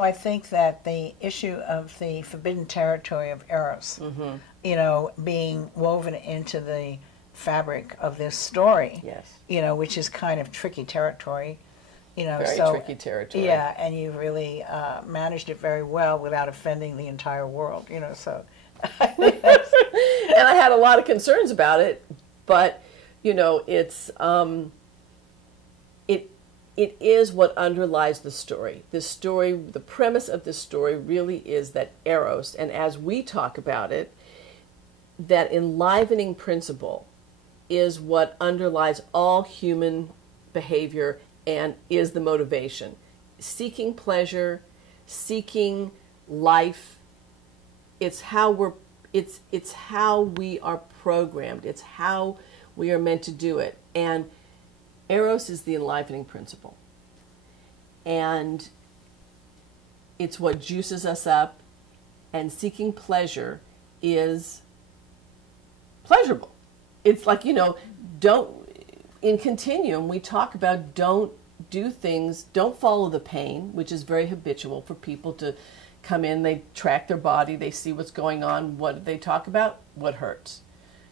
I think that the issue of the forbidden territory of Eros, being woven into the fabric of this story, Yes. Which is kind of tricky territory, Very tricky territory. Yeah, and you've really managed it very well without offending the entire world, so. And I had a lot of concerns about it, but, it's, it is what underlies the story. This story, the premise of this story really is that Eros, and as we talk about it, that enlivening principle is what underlies all human behavior and is the motivation. Seeking pleasure, seeking life, it's how we are programmed. It's how we are meant to do it. And Eros is the enlivening principle. And it's what juices us up, and seeking pleasure is pleasurable. It's like, in Continuum, we talk about don't do things, don't follow the pain, which is very habitual for people to come in, they track their body, they see what's going on, what do they talk about? What hurts.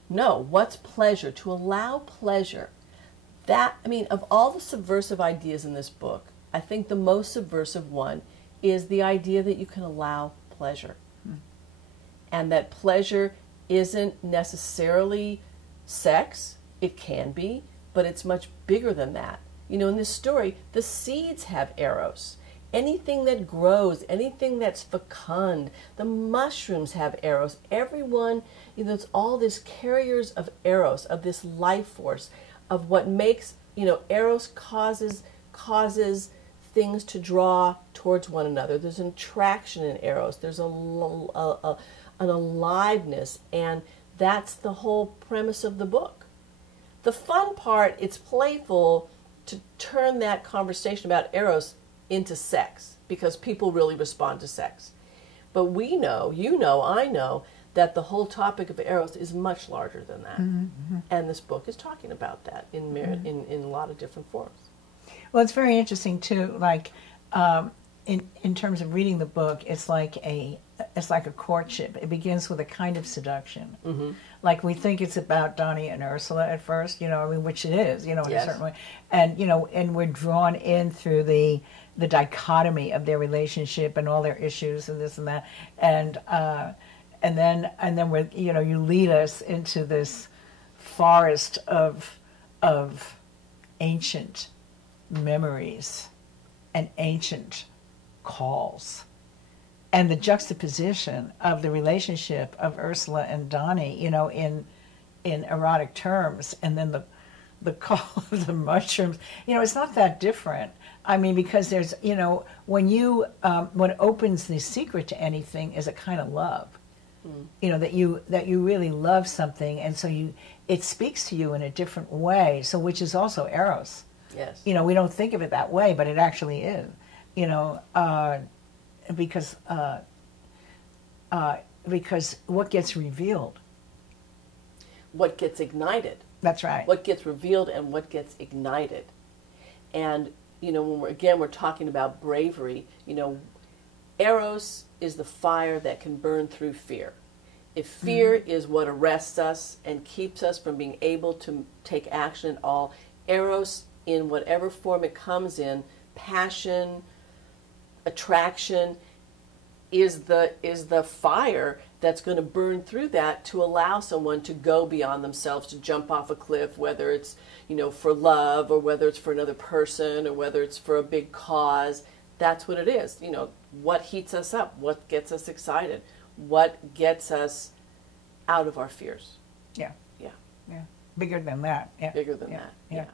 No, what's pleasure? To allow pleasure. Of all the subversive ideas in this book, I think the most subversive one is the idea that you can allow pleasure. And that pleasure isn't necessarily sex. It can be, but it's much bigger than that. In this story, the seeds have Eros. Anything that grows, anything that's fecund, the mushrooms have Eros. Everyone, it's all this carriers of Eros, of this life force, of what makes, Eros causes things to draw towards one another. There's an attraction in Eros. There's an aliveness, and that's the whole premise of the book. The fun part, it's playful to turn that conversation about Eros into sex, because people really respond to sex. But we know, I know, that the whole topic of Eros is much larger than that. And this book is talking about that in a lot of different forms. Well, it's very interesting too, like in terms of reading the book, it's like a courtship. It begins with a kind of seduction. Like we think it's about Donnie and Ursula at first, which it is, in a certain way. And, and we're drawn in through the dichotomy of their relationship and all their issues and this and that. And then we're, you lead us into this forest of ancient memories and ancient calls. And the juxtaposition of the relationship of Ursula and Donnie, in erotic terms, and then the call of the mushrooms, it's not that different. Because there's, what opens the secret to anything is a kind of love. That you really love something, and so it speaks to you in a different way. So, which is also Eros. Yes. We don't think of it that way, but it actually is. Because what gets revealed, what gets ignited. That's right. What gets revealed and what gets ignited, and when we're talking about bravery. Eros is the fire that can burn through fear. If fear is what arrests us and keeps us from being able to take action at all, Eros, in whatever form it comes in, passion, attraction, is the fire that's going to burn through that to allow someone to go beyond themselves, to jump off a cliff, whether it's, for love, or whether it's for another person, or whether it's for a big cause. That's what it is. What heats us up, what gets us excited, what gets us out of our fears. Yeah. Yeah. Yeah. Bigger than that. Yeah. Bigger than that. Yeah.